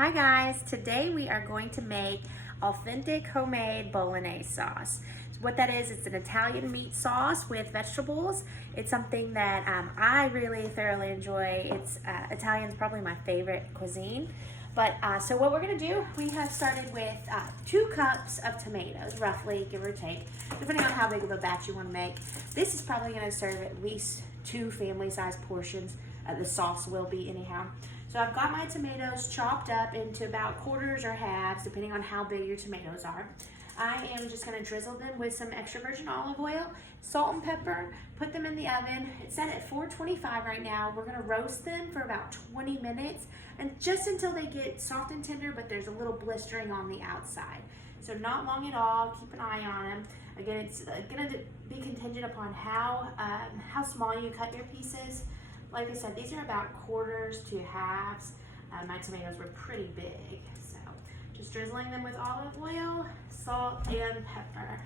Hi guys, today we are going to make authentic homemade Bolognese sauce. What that is, it's an Italian meat sauce with vegetables. It's something that I really thoroughly enjoy. Italian's probably my favorite cuisine. So what we're gonna do, we have started with 2 cups of tomatoes, roughly, give or take, depending on how big of a batch you wanna make. This is probably gonna serve at least 2 family-sized portions. The sauce will be anyhow. So I've got my tomatoes chopped up into about quarters or halves, depending on how big your tomatoes are. I am just gonna drizzle them with some extra virgin olive oil, salt and pepper, put them in the oven. It's set at 425 right now. We're gonna roast them for about 20 minutes and just until they get soft and tender, but there's a little blistering on the outside. So not long at all, keep an eye on them. Again, it's gonna be contingent upon how small you cut your pieces. Like I said, these are about quarters to halves. My tomatoes were pretty big, so just drizzling them with olive oil, salt, and pepper.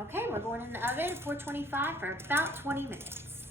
Okay, we're going in the oven at 425 for about 20 minutes.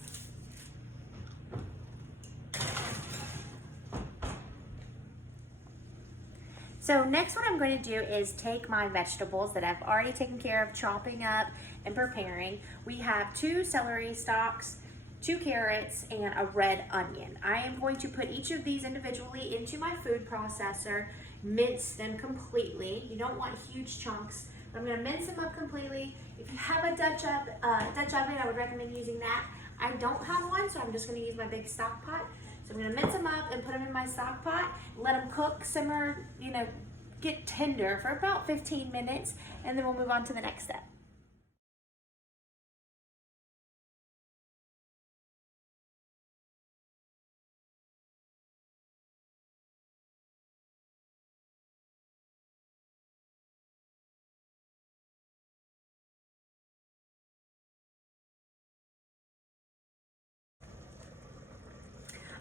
So next what I'm going to do is take my vegetables that I've already taken care of chopping up and preparing. We have 2 celery stalks, 2 carrots, and a red onion. I am going to put each of these individually into my food processor, mince them completely. You don't want huge chunks. I'm gonna mince them up completely. If you have a Dutch oven, I would recommend using that. I don't have one, so I'm just gonna use my big stock pot. So I'm gonna mince them up and put them in my stock pot, let them cook, simmer, get tender for about 15 minutes, and then we'll move on to the next step.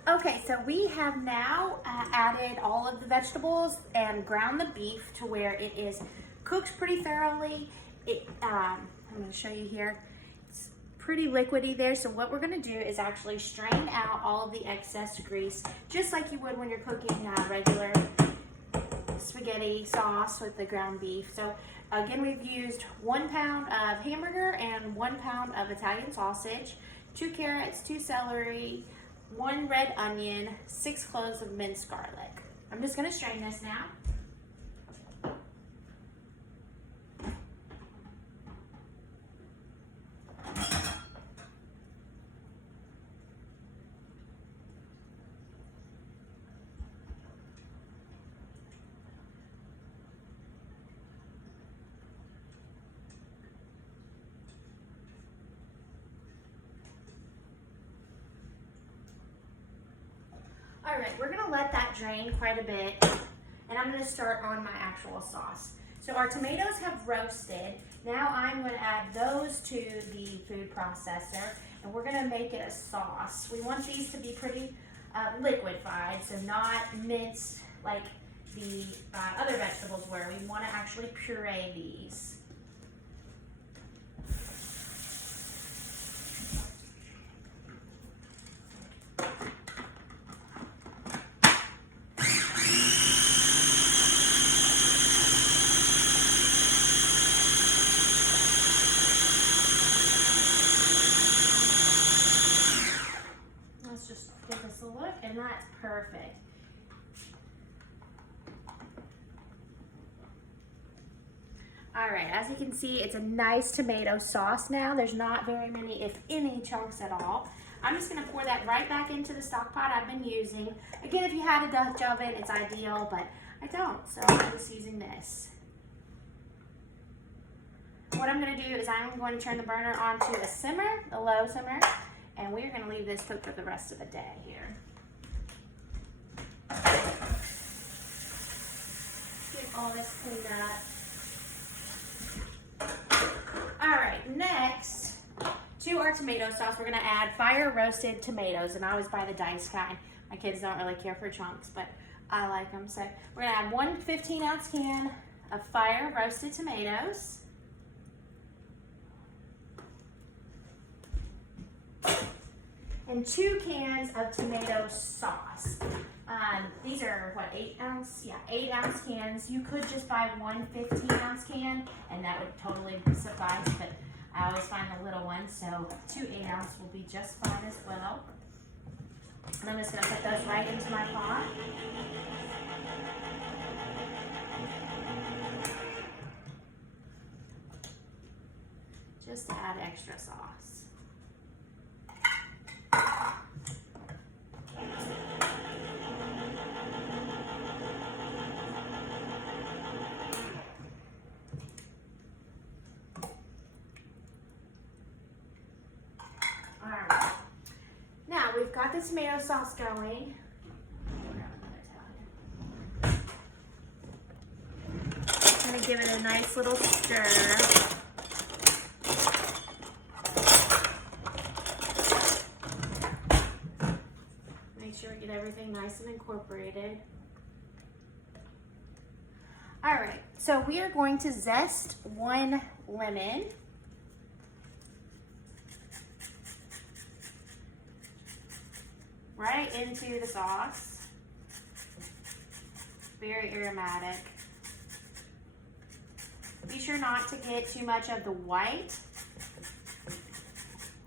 Okay, so we have now added all of the vegetables and ground the beef to where it is cooked pretty thoroughly. I'm going to show you here. It's pretty liquidy there, so what we're going to do is actually strain out all of the excess grease, just like you would when you're cooking regular spaghetti sauce with the ground beef. So again, we've used 1 pound of hamburger and 1 pound of Italian sausage, 2 carrots, 2 celery, 1 red onion, 6 cloves of minced garlic. I'm just gonna strain this now. All right, we're gonna let that drain quite a bit, and I'm gonna start on my actual sauce. So our tomatoes have roasted. Now I'm gonna add those to the food processor, and we're gonna make it a sauce. We want these to be pretty liquefied, so not minced like the other vegetables were. We wanna actually puree these. Just give this a look, and that's perfect. All right, as you can see, it's a nice tomato sauce now. There's not very many, if any, chunks at all. I'm just gonna pour that right back into the stock pot I've been using. Again, if you had a Dutch oven, it's ideal, but I don't, so I'm just using this. What I'm gonna do is I'm going to turn the burner on to a simmer, a low simmer, and we're gonna leave this cooked for the rest of the day here. Get all this cleaned up. All right, next to our tomato sauce, we're gonna add fire roasted tomatoes, and I always buy the diced kind. My kids don't really care for chunks, but I like them. So we're gonna add one 15-ounce can of fire roasted tomatoes. And 2 cans of tomato sauce. These are what, 8-ounce? Yeah, 8-ounce cans. You could just buy one 15-ounce can, and that would totally suffice, but I always find the little ones, so 2 8-ounce will be just fine as well. And I'm just gonna put those right into my pot. Just to add extra sauce. Alright, now we've got the tomato sauce going. I'm going to give it a nice little stir. Make sure we get everything nice and incorporated. Alright, so we are going to zest 1 lemon. Right into the sauce. Very aromatic. Be sure not to get too much of the white,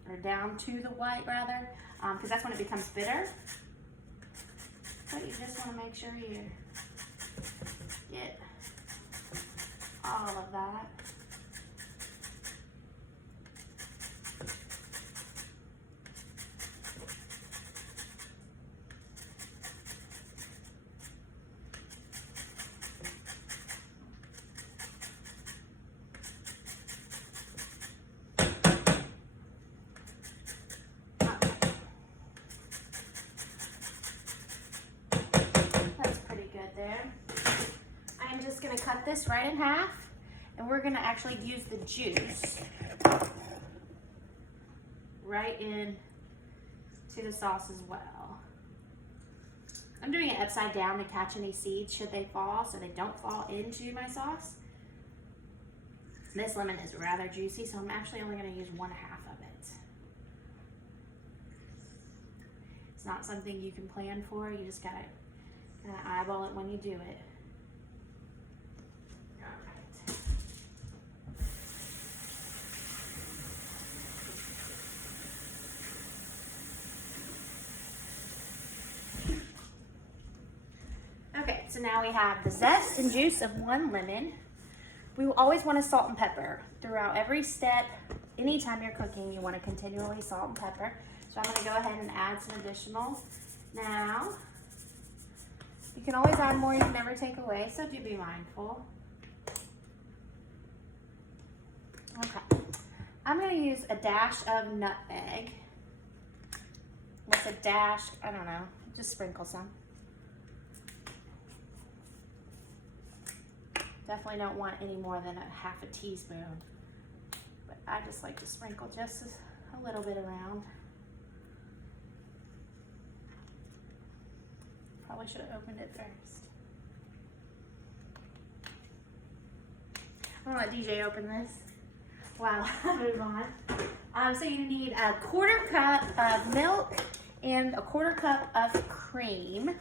or down to the white rather, because that's when it becomes bitter. But you just want to make sure you get all of that. There. I'm just going to cut this right in half, and we're going to actually use the juice right in to the sauce as well. I'm doing it upside down to catch any seeds should they fall, so they don't fall into my sauce. This lemon is rather juicy, so I'm actually only going to use 1/2 of it. It's not something you can plan for, you just got to kind of eyeball it when you do it. All right. Okay, so now we have the zest and juice of 1 lemon. We will always want to salt and pepper throughout every step. Anytime you're cooking, you want to continually salt and pepper. So I'm going to go ahead and add some additional now. You can always add more, you can never take away, so do be mindful. Okay, I'm going to use a dash of nutmeg. With a dash, I don't know, just sprinkle some. Definitely don't want any more than a 1/2 teaspoon. But I just like to sprinkle just a little bit around. Probably should have opened it first. I'm gonna let DJ open this. Wow, move on. So you need a 1/4 cup of milk and a 1/4 cup of cream.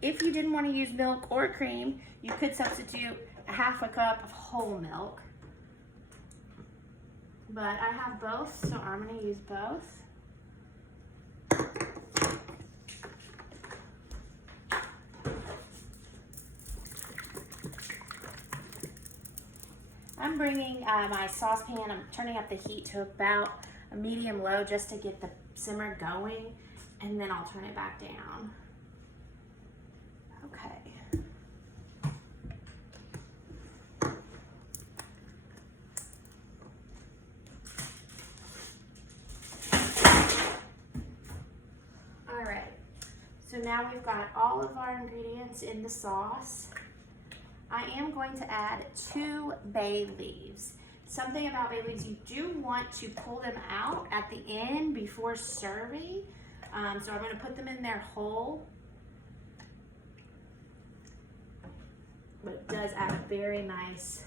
If you didn't want to use milk or cream, you could substitute a 1/2 cup of whole milk. But I have both, so I'm gonna use both. I'm bringing my saucepan, I'm turning up the heat to about a medium low just to get the simmer going, and then I'll turn it back down. Okay. All right, so now we've got all of our ingredients in the sauce. I am going to add 2 bay leaves. something about bay leaves, you do want to pull them out at the end before serving. So I'm going to put them in there whole. But it does add a very nice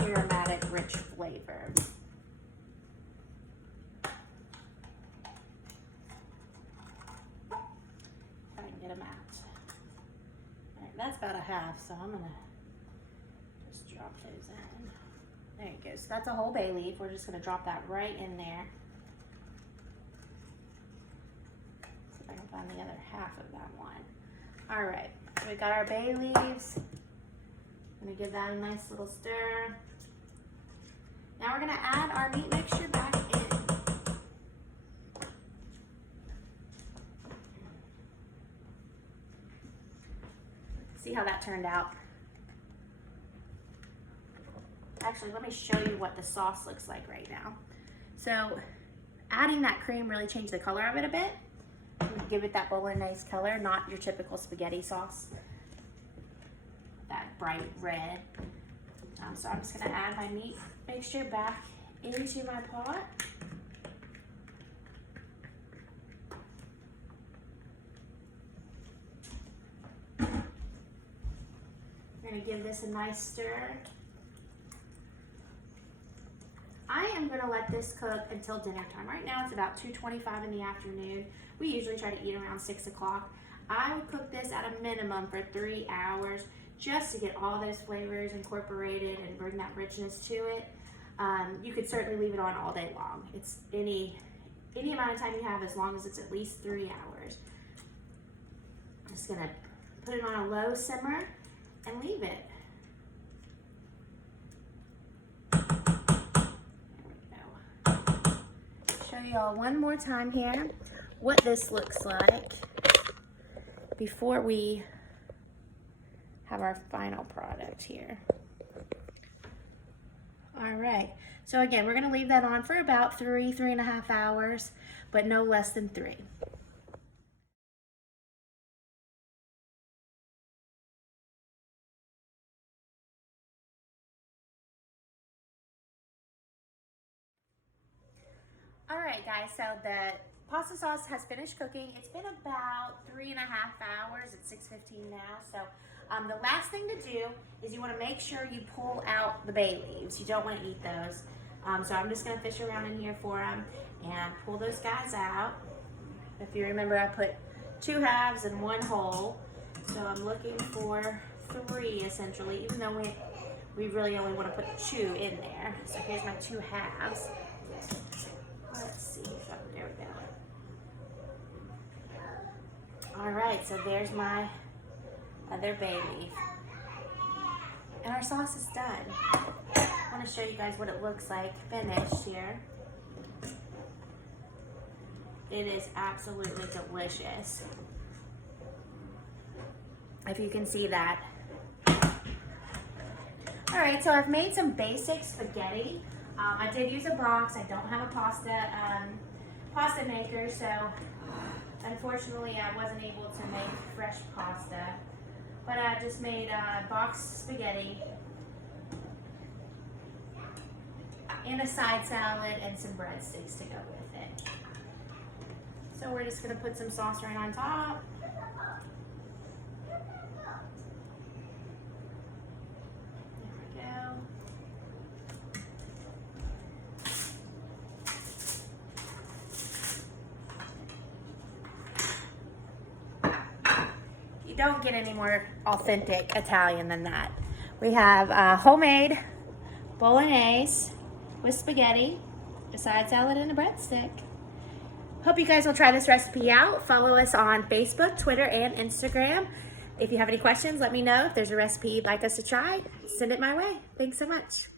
aromatic, rich flavor. If I can get them out. All right, that's about a half, so I'm going to just drop those in. There you go. So that's a whole bay leaf. We're just going to drop that right in there. See if I can find the other half of that one. All right, so we got our bay leaves. I'm going to give that a nice little stir. Now we're going to add our meat mixture back in. See how that turned out? Actually, let me show you what the sauce looks like right now. So adding that cream really changed the color of it a bit. Give it that bolognese color, not your typical spaghetti sauce. That bright red. So I'm just gonna add my meat mixture back into my pot. I'm gonna give this a nice stir. I am gonna let this cook until dinner time. Right now it's about 2:25 in the afternoon. We usually try to eat around 6 o'clock. I would cook this at a minimum for 3 hours just to get all those flavors incorporated and bring that richness to it. You could certainly leave it on all day long. It's any amount of time you have, as long as it's at least 3 hours. I'm just gonna put it on a low simmer and leave it. Show y'all one more time here what this looks like before we have our final product here. All right, so again, we're gonna leave that on for about 3.5 hours, but no less than 3. All right, guys, so the pasta sauce has finished cooking. It's been about 3.5 hours. It's 6:15 now. So the last thing to do is you want to make sure you pull out the bay leaves. You don't want to eat those. So I'm just going to fish around in here for them and pull those guys out. If you remember, I put 2 halves and 1 whole. So I'm looking for 3 essentially, even though we really only want to put 2 in there. So here's my 2 halves. Let's see, there we go. All right, so there's my other bay leaf. And our sauce is done. I want to show you guys what it looks like finished here. It is absolutely delicious. If you can see that. All right, so I've made some basic spaghetti. I did use a box. I don't have a pasta maker, so unfortunately I wasn't able to make fresh pasta. But I just made boxed spaghetti and a side salad and some breadsticks to go with it. So we're just gonna put some sauce right on top. Don't get any more authentic Italian than that. We have homemade bolognese with spaghetti, a side salad, and a breadstick. Hope you guys will try this recipe out. Follow us on Facebook, Twitter, and Instagram. If you have any questions, let me know. If there's a recipe you'd like us to try, send it my way. Thanks so much.